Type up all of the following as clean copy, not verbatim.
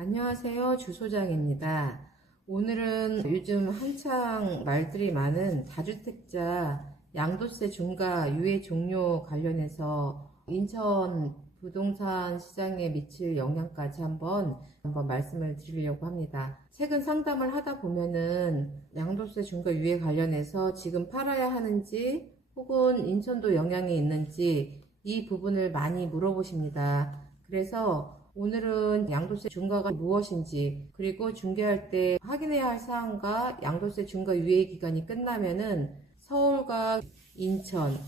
안녕하세요. 주소장입니다. 오늘은 요즘 한창 말들이 많은 다주택자 양도세 중과 유예 종료 관련해서 인천 부동산 시장에 미칠 영향까지 한번 말씀을 드리려고 합니다. 최근 상담을 하다 보면은 양도세 중과 유예 관련해서 지금 팔아야 하는지 혹은 인천도 영향이 있는지 이 부분을 많이 물어보십니다. 그래서 오늘은 양도세 중과가 무엇인지, 그리고 중개할 때 확인해야 할 사항과 양도세 중과 유예 기간이 끝나면은 서울과 인천,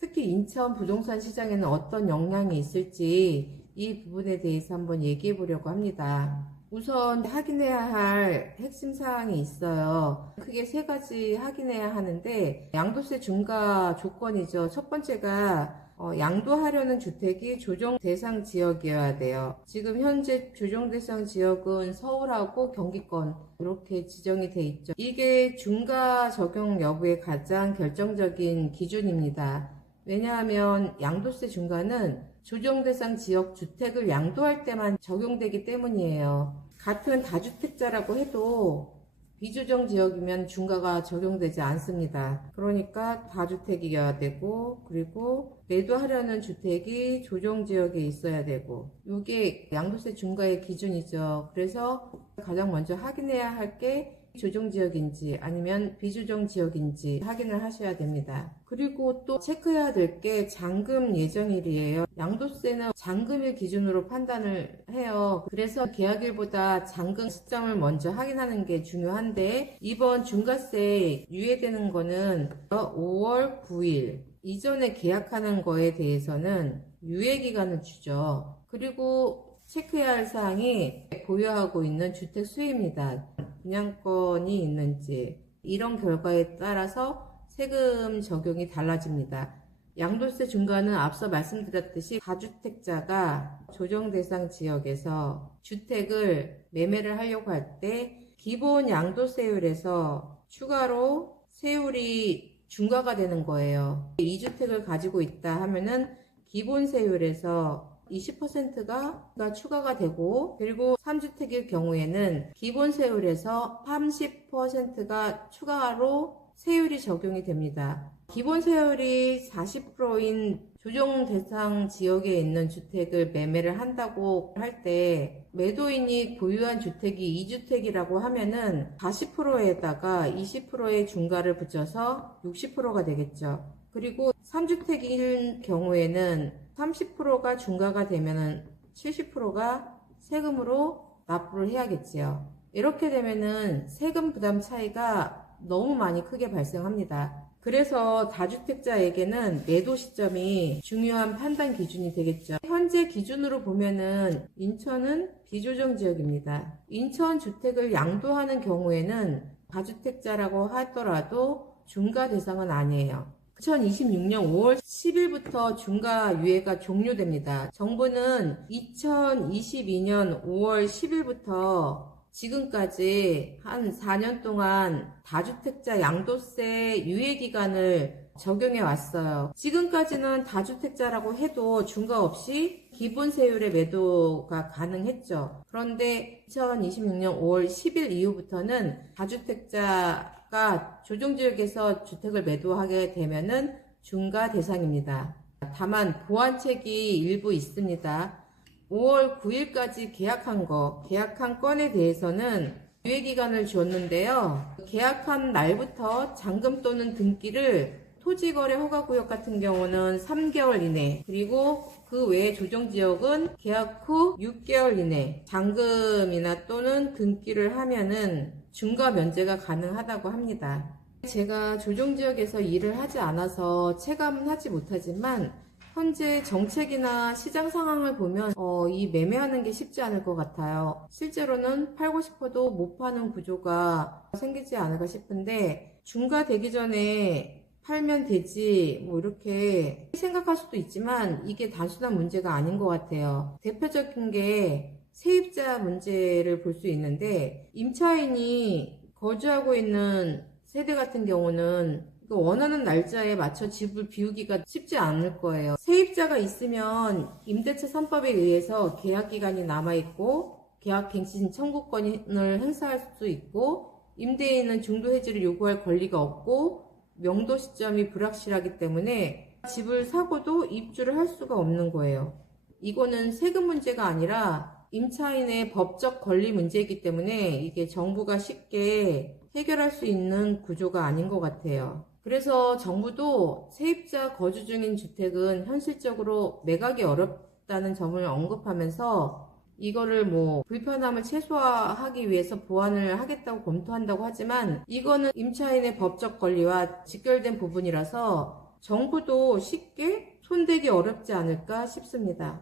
특히 인천 부동산 시장에는 어떤 영향이 있을지 이 부분에 대해서 한번 얘기해 보려고 합니다. 우선 확인해야 할 핵심 사항이 있어요. 크게 세 가지 확인해야 하는데, 양도세 중과 조건이죠. 첫 번째가 양도하려는 주택이 조정 대상 지역이어야 돼요. 지금 현재 조정 대상 지역은 서울하고 경기권 이렇게 지정이 돼 있죠. 이게 중과 적용 여부의 가장 결정적인 기준입니다. 왜냐하면 양도세 중과는 조정 대상 지역 주택을 양도할 때만 적용되기 때문이에요. 같은 다주택자라고 해도 비조정 지역이면 중과가 적용되지 않습니다. 그러니까 다주택이어야 되고, 그리고 매도하려는 주택이 조정 지역에 있어야 되고, 이게 양도세 중과의 기준이죠. 그래서 가장 먼저 확인해야 할 게 조정 지역인지 아니면 비조정 지역인지 확인을 하셔야 됩니다. 그리고 또 체크해야 될 게 잔금 예정일이에요. 양도세는 잔금일 기준으로 판단을 해요. 그래서 계약일보다 잔금 시점을 먼저 확인하는 게 중요한데, 이번 중과세 유예되는 거는 5월 9일 이전에 계약하는 거에 대해서는 유예기간을 주죠. 그리고 체크해야 할 사항이 보유하고 있는 주택 수입니다. 분양권이 있는지, 이런 결과에 따라서 세금 적용이 달라집니다. 양도세 중과는 앞서 말씀드렸듯이 다주택자가 조정 대상 지역에서 주택을 매매를 하려고 할 때 기본 양도세율에서 추가로 세율이 중과가 되는 거예요. 2주택을 가지고 있다 하면은 기본 세율에서 20%가 추가가 되고, 그리고 3주택일 경우에는 기본 세율에서 30%가 추가로 세율이 적용이 됩니다. 기본 세율이 40%인 조정 대상 지역에 있는 주택을 매매를 한다고 할 때, 매도인이 보유한 주택이 2주택이라고 하면은 40%에다가 20%의 중과를 붙여서 60%가 되겠죠. 그리고 3주택일 경우에는 30%가 중과가 되면은 70%가 세금으로 납부를 해야겠지요. 이렇게 되면은 세금 부담 차이가 너무 많이 크게 발생합니다. 그래서 다주택자에게는 매도 시점이 중요한 판단 기준이 되겠죠. 현재 기준으로 보면은 인천은 비조정 지역입니다. 인천 주택을 양도하는 경우에는 다주택자라고 하더라도 중과 대상은 아니에요. 2026년 5월 10일부터 중과 유예가 종료됩니다. 정부는 2022년 5월 10일부터 지금까지 한 4년 동안 다주택자 양도세 유예 기간을 적용해 왔어요. 지금까지는 다주택자라고 해도 중과 없이 기본 세율의 매도가 가능했죠. 그런데 2026년 5월 10일 이후부터는 다주택자가 조정지역에서 주택을 매도하게 되면은 중과 대상입니다. 다만 보완책이 일부 있습니다. 5월 9일까지 계약한 건에 대해서는 유예기간을 주었는데요. 계약한 날부터 잔금 또는 등기를 토지거래 허가구역 같은 경우는 3개월 이내, 그리고 그 외에 조정지역은 계약 후 6개월 이내 잔금이나 또는 등기를 하면은 중과 면제가 가능하다고 합니다. 제가 조정지역에서 일을 하지 않아서 체감은 하지 못하지만 현재 정책이나 시장 상황을 보면 이 매매하는 게 쉽지 않을 것 같아요. 실제로는 팔고 싶어도 못 파는 구조가 생기지 않을까 싶은데, 중과 되기 전에 팔면 되지 뭐 이렇게 생각할 수도 있지만 이게 단순한 문제가 아닌 것 같아요. 대표적인 게 세입자 문제를 볼 수 있는데, 임차인이 거주하고 있는 세대 같은 경우는 원하는 날짜에 맞춰 집을 비우기가 쉽지 않을 거예요. 세입자가 있으면 임대차 3법에 의해서 계약기간이 남아있고 계약갱신 청구권을 행사할 수 있고, 임대인은 중도 해지를 요구할 권리가 없고, 명도 시점이 불확실하기 때문에 집을 사고도 입주를 할 수가 없는 거예요. 이거는 세금 문제가 아니라 임차인의 법적 권리 문제이기 때문에 이게 정부가 쉽게 해결할 수 있는 구조가 아닌 것 같아요. 그래서 정부도 세입자 거주 중인 주택은 현실적으로 매각이 어렵다는 점을 언급하면서 이거를 불편함을 최소화하기 위해서 보완을 하겠다고 검토한다고 하지만 이거는 임차인의 법적 권리와 직결된 부분이라서 정부도 쉽게 손대기 어렵지 않을까 싶습니다.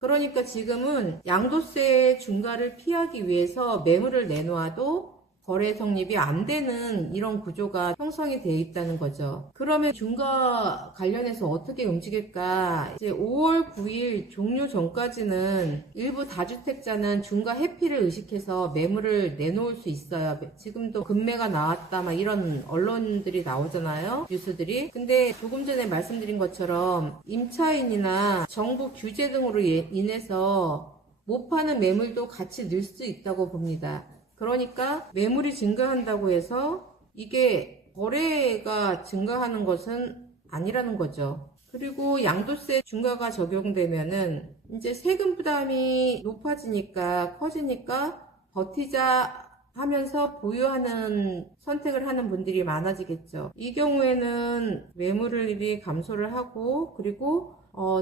그러니까 지금은 양도세 중과를 피하기 위해서 매물을 내놓아도 거래 성립이 안 되는 이런 구조가 형성이 되어 있다는 거죠. 그러면 중과 관련해서 어떻게 움직일까? 이제 5월 9일 종료 전까지는 일부 다주택자는 중과 회피를 의식해서 매물을 내놓을 수 있어요. 지금도 급매가 나왔다 막 이런 언론들이 나오잖아요. 뉴스들이. 근데 조금 전에 말씀드린 것처럼 임차인이나 정부 규제 등으로 인해서 못 파는 매물도 같이 늘 수 있다고 봅니다. 그러니까 매물이 증가한다고 해서 이게 거래가 증가하는 것은 아니라는 거죠. 그리고 양도세 중과가 적용되면은 이제 세금 부담이 높아지니까 커지니까 버티자 하면서 보유하는 선택을 하는 분들이 많아지겠죠. 이 경우에는 매물이 감소를 하고 그리고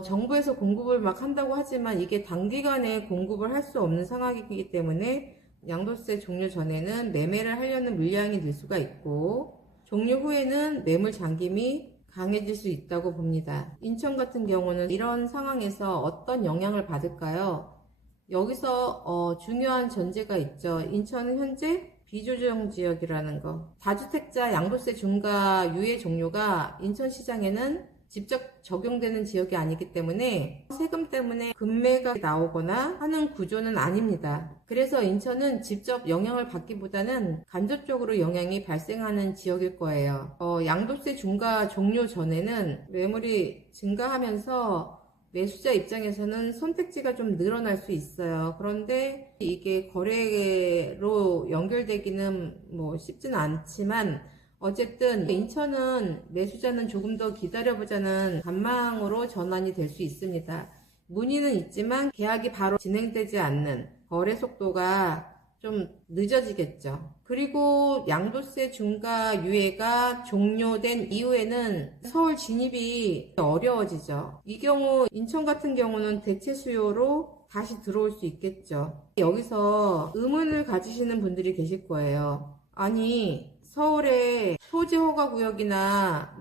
정부에서 공급을 막 한다고 하지만 이게 단기간에 공급을 할 수 없는 상황이기 때문에 양도세 종료 전에는 매매를 하려는 물량이 늘 수가 있고 종료 후에는 매물 잠김이 강해질 수 있다고 봅니다. 인천 같은 경우는 이런 상황에서 어떤 영향을 받을까요? 여기서 중요한 전제가 있죠. 인천은 현재 비조정 지역이라는 거. 다주택자 양도세 중과 유예 종료가 인천시장에는 직접 적용되는 지역이 아니기 때문에 세금 때문에 급매가 나오거나 하는 구조는 아닙니다. 그래서 인천은 직접 영향을 받기보다는 간접적으로 영향이 발생하는 지역일 거예요. 양도세 중과 종료 전에는 매물이 증가하면서 매수자 입장에서는 선택지가 좀 늘어날 수 있어요. 그런데 이게 거래로 연결되기는 쉽지는 않지만 어쨌든 인천은 매수자는 조금 더 기다려보자는 관망으로 전환이 될 수 있습니다. 문의는 있지만 계약이 바로 진행되지 않는 거래 속도가 좀 늦어지겠죠. 그리고 양도세 중과 유예가 종료된 이후에는 서울 진입이 어려워지죠. 이 경우 인천 같은 경우는 대체 수요로 다시 들어올 수 있겠죠. 여기서 의문을 가지시는 분들이 계실 거예요. 아니 서울의 토지 허가 구역이나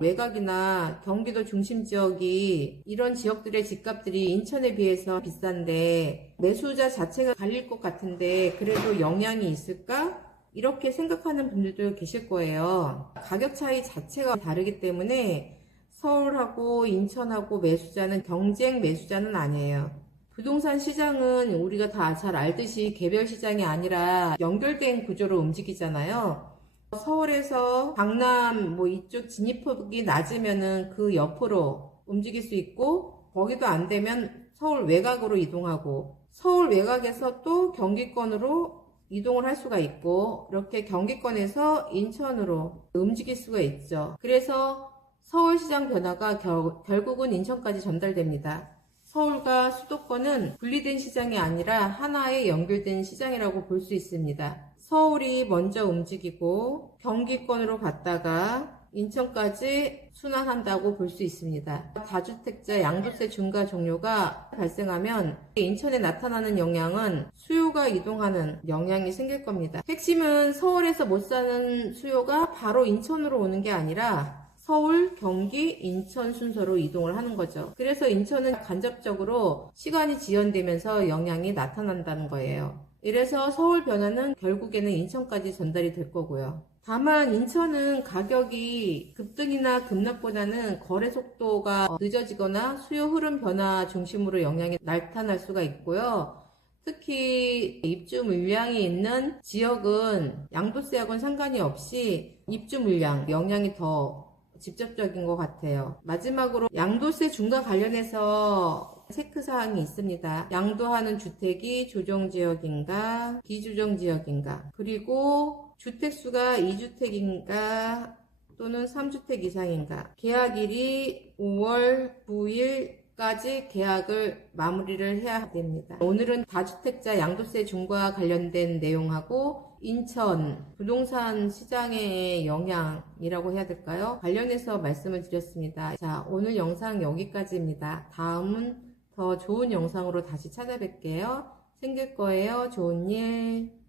외곽이나 경기도 중심 지역이 이런 지역들의 집값들이 인천에 비해서 비싼데 매수자 자체가 갈릴 것 같은데 그래도 영향이 있을까? 이렇게 생각하는 분들도 계실 거예요. 가격 차이 자체가 다르기 때문에 서울하고 인천하고 매수자는 경쟁 매수자는 아니에요. 부동산 시장은 우리가 다 잘 알듯이 개별 시장이 아니라 연결된 구조로 움직이잖아요. 서울에서 강남 이쪽 진입폭이 낮으면은 그 옆으로 움직일 수 있고 거기도 안 되면 서울 외곽으로 이동하고 서울 외곽에서 또 경기권으로 이동을 할 수가 있고 이렇게 경기권에서 인천으로 움직일 수가 있죠. 그래서 서울시장 변화가 결국은 인천까지 전달됩니다. 서울과 수도권은 분리된 시장이 아니라 하나의 연결된 시장이라고 볼 수 있습니다. 서울이 먼저 움직이고 경기권으로 갔다가 인천까지 순환한다고 볼 수 있습니다. 다주택자 양도세 중과 종료가 발생하면 인천에 나타나는 영향은 수요가 이동하는 영향이 생길 겁니다. 핵심은 서울에서 못 사는 수요가 바로 인천으로 오는 게 아니라 서울, 경기, 인천 순서로 이동을 하는 거죠. 그래서 인천은 간접적으로 시간이 지연되면서 영향이 나타난다는 거예요. 이래서 서울 변화는 결국에는 인천까지 전달이 될 거고요. 다만 인천은 가격이 급등이나 급락보다는 거래 속도가 늦어지거나 수요 흐름 변화 중심으로 영향이 나타날 수가 있고요. 특히 입주 물량이 있는 지역은 양도세하고는 상관이 없이 입주 물량 영향이 더 직접적인 것 같아요. 마지막으로 양도세 중과 관련해서 체크사항이 있습니다. 양도하는 주택이 조정지역인가 비조정지역인가, 그리고 주택수가 2주택인가 또는 3주택 이상인가, 계약일이 5월 9일까지 계약을 마무리를 해야 됩니다. 오늘은 다주택자 양도세 중과 관련된 내용하고 인천 부동산 시장의 영향이라고 해야 될까요? 관련해서 말씀을 드렸습니다. 자, 오늘 영상 여기까지입니다. 다음은 더 좋은 영상으로 다시 찾아뵐게요. 생길 거예요. 좋은 일.